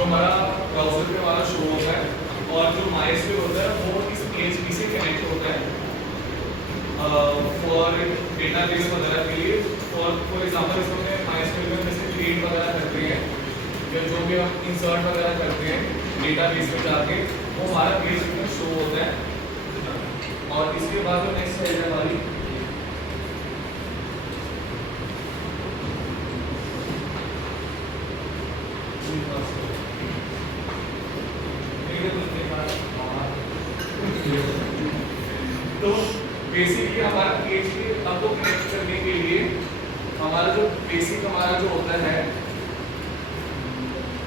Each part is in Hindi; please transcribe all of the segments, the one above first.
जो हमारा ब्राउजर पे हमारा शो होता है, और जो MySQL होता है वो इस PHP से कनेक्ट होता है फॉर डेटाबेस वगैरह के लिए। फॉर एग्जांपल इसमें MySQL में जैसे क्रिएट वगैरह करते हैं या जो भी हम इंसर्ट वगैरह करते हैं डेटाबेस में जाके, वो हमारा PHP में शो होता है। और इसके बाद जो नेक्स्ट है हमारी तो बेसिकली हमारा PHP आपको कनेक्ट करने के लिए हमारा जो बेसिक हमारा जो होता है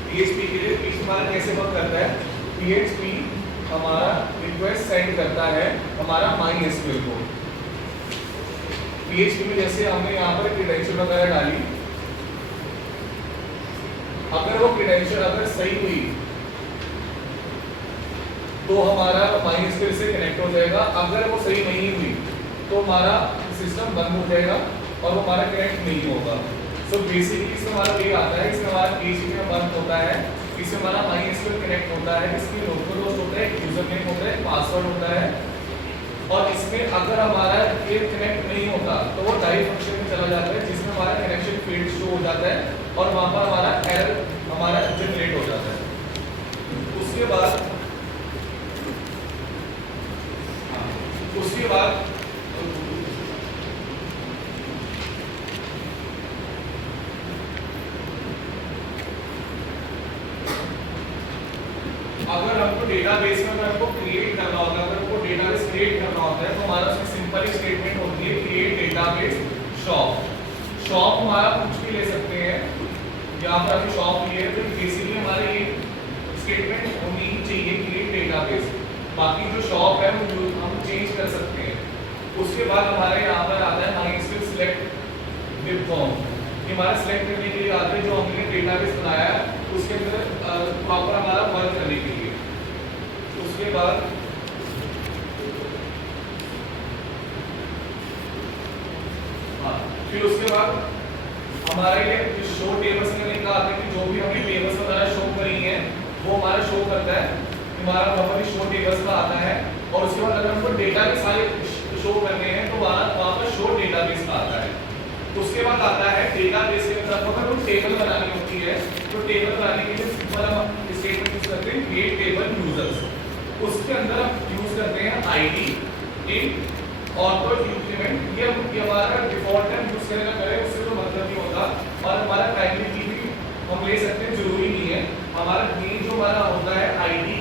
PHP के लिए PHP हमारा कैसे वर्क करता है। PHP हमारा रिक्वेस्ट सेंड करता है हमारा MySQL को। PHP में जैसे हमने यहाँ पर क्रेडेंशियल वगैरह डाली, अगर वो क्रेडेंशियल अगर सही हुई तो हमारा MySQL से कनेक्ट हो जाएगा। अगर वो सही नहीं हुई तो हमारा सिस्टम बंद हो जाएगा और वो हमारा कनेक्ट नहीं होगा। सो बेसिकली इसमें हमारा ये आता है, इसमें हमारा PHP में बंद होता है, इसमें हमारा MySQL कनेक्ट होता है, इसमें लोकल होस्ट होता है, यूजर नेम होता है, पासवर्ड होता है। और इसमें अगर हमारा ये कनेक्ट नहीं होता तो वो डाई फंक्शन में चला जाता है, जिसमें हमारा कनेक्शन फील्ड शो हो जाता है और वहां पर हमारा एरर हमारा जनरेट हो जाता है। उसके बाद अगर हमको डेटाबेस में अगर हमको क्रिएट करना होता है, अगर हमको डेटाबेस क्रिएट करना होता है तो हमारा उसकी सिंपल स्टेटमेंट होती है क्रिएट डेटाबेस शॉप। शॉप हमारा कुछ भी ले सकते हैं, यहाँ पर अभी शॉप लिए तो बेसिकली हमारी ये स्टेटमेंट होनी ही चाहिए क्रिएट डेटाबेस। बाकी जो शॉप है वो हम चेंज कर सकते हैं। उसके बाद हमारे यहाँ पर आता है MySQL सिलेक्ट विद फॉर्म। ये हमारा सिलेक्ट करने के लिए आता है जो हमने डेटाबेस बनाया है उसके अंदर प्रॉपर हमारा वर्क करने के लिए। उसके बाद फिर उसके बाद हमारे लिए शो टेबल्स करने का आता है कि जो भी हमने टेबल्स वगैरह शो करी हैं वो हमारा शो करता है, हमारा वहाँ पर शो टेबल्स का आता है। और उसके बाद अगर हमको डेटा के सारे शो करने हैं तो वहाँ पर शो डेटाबेस का आता है। उसके बाद आता है डेटाबेस के अंदर अगर कोई टेबल बनानी होती है तो टेबल बनाने के लिए सिंपल हम स्टेटमेंट यूज करते हैं क्रिएट टेबल यूजर्स। उसके अंदर हम यूज करते हैं आईडी इन ऑटो इंक्रीमेंट। ये हमारा डिफॉल्ट है, यूज करने का करें उससे तो मतलब नहीं होता। और हमारा प्राइमरी की भी हम ले सकते हैं, जरूरी नहीं है। हमारा मेन जो हमारा होता है आईडी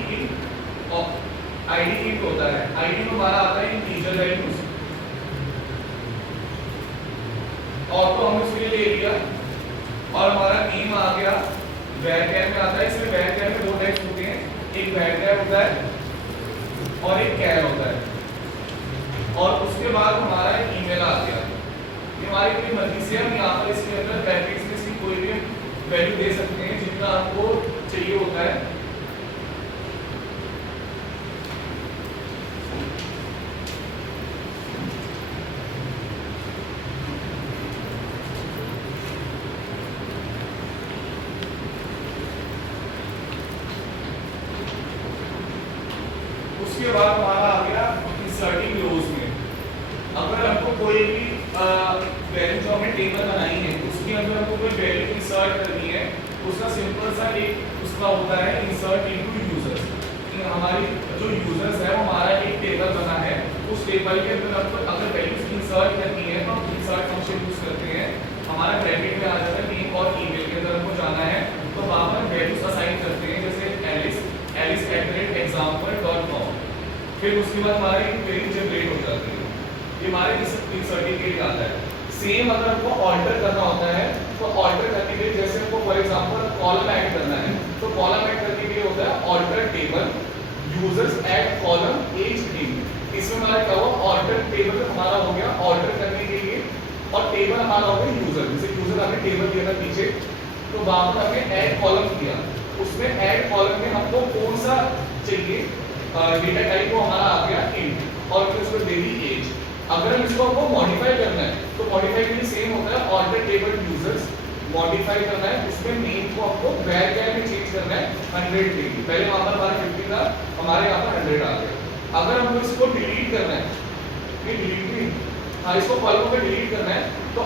इन होता है। आईडी में हमारा आता है इंटीजर वैल्यूज, ऑटो हमने उसके लिए ले लिया। और हमारा नेम आ गया वैर में आता है। इसमें वैर में दो टाइप्स होते हैं, एक वैर होता है और एक कैर होता है। और उसके बाद हमारा ईमेल आ गया। ये हमारी कोई मर्जी से हम यहाँ पर इसके अंदर ब्रैकेट्स में इसकी कोई भी वैल्यू दे सकते हैं जितना आपको चाहिए होता है। उसके बाद हमारा आ गया इंसर्टिंग रोज में। अगर हमको कोई भी वैल्यू जो हमने टेबल बनाई है उसके अंदर हमको कोई वैल्यू इंसर्ट करनी है, उसका सिंपल सा एक उसका होता है इंसर्ट इनटू यूजर्स। हमारी जो यूजर्स है वो हमारा एक टेबल बना है, उस टेबल के अंदर हमको अगर वैल्यूज इंसर्ट करनी है तो हम इंसर्ट फंक्शन यूज करते हैं। हमारा ब्रैकेट में आ जाता है नेम और ईमेल के अंदर हमको जाना है तो वहां पर वैल्यूज असाइन करते हैं, जैसे alice@example.com। फिर उसके बाद हमारी क्वेरी जनरेट हो जाती है। ये हमारे इंसर्टिंग के लिए आता है। सेम अगर हमको ऑल्टर करना होता है तो ऑल्टर करने के लिए जैसे हमको फॉर एग्जांपल कॉलम ऐड करना है तो कॉलम ऐड करने के लिए होता है alter table users add column age name. इसमें हमारा क्या हुआ, ऑल्टर टेबल हमारा हो गया ऑल्टर करने के लिए और टेबल हमारा हो गया यूजर। जैसे यूजर हमने टेबल दिया था पीछे तो वहां पर हमने ऐड कॉलम किया, उसमें ऐड कॉलम में हमको कौन सा चाहिए डेटा टाइप वो हमारा आ गया इंट और फिर उसको दे दी एज। अगर हम इसको हमको मॉडिफाई करना है तो मॉडिफाई के लिए सेम होता है ऑल्टर टेबल यूजर्स मॉडिफाई करना है, इसमें नेम को आपको var में चेंज करना है 100 डिग्री। पहले वहां पर हमारा 50 था, हमारे यहाँ पर 100 आ गया। अगर हमको इसको डिलीट करना है, ये डिलीट भी, हाँ इसको कॉलम पे डिलीट करना है तो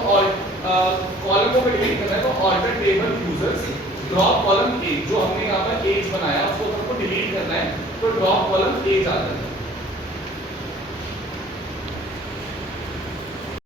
कॉलम पे डिलीट करना है तो alter table users drop column a, जो हमने यहाँ पर एज बनाया उसको हमको डिलीट करना है तो ड्रॉप कॉलम एज आता है।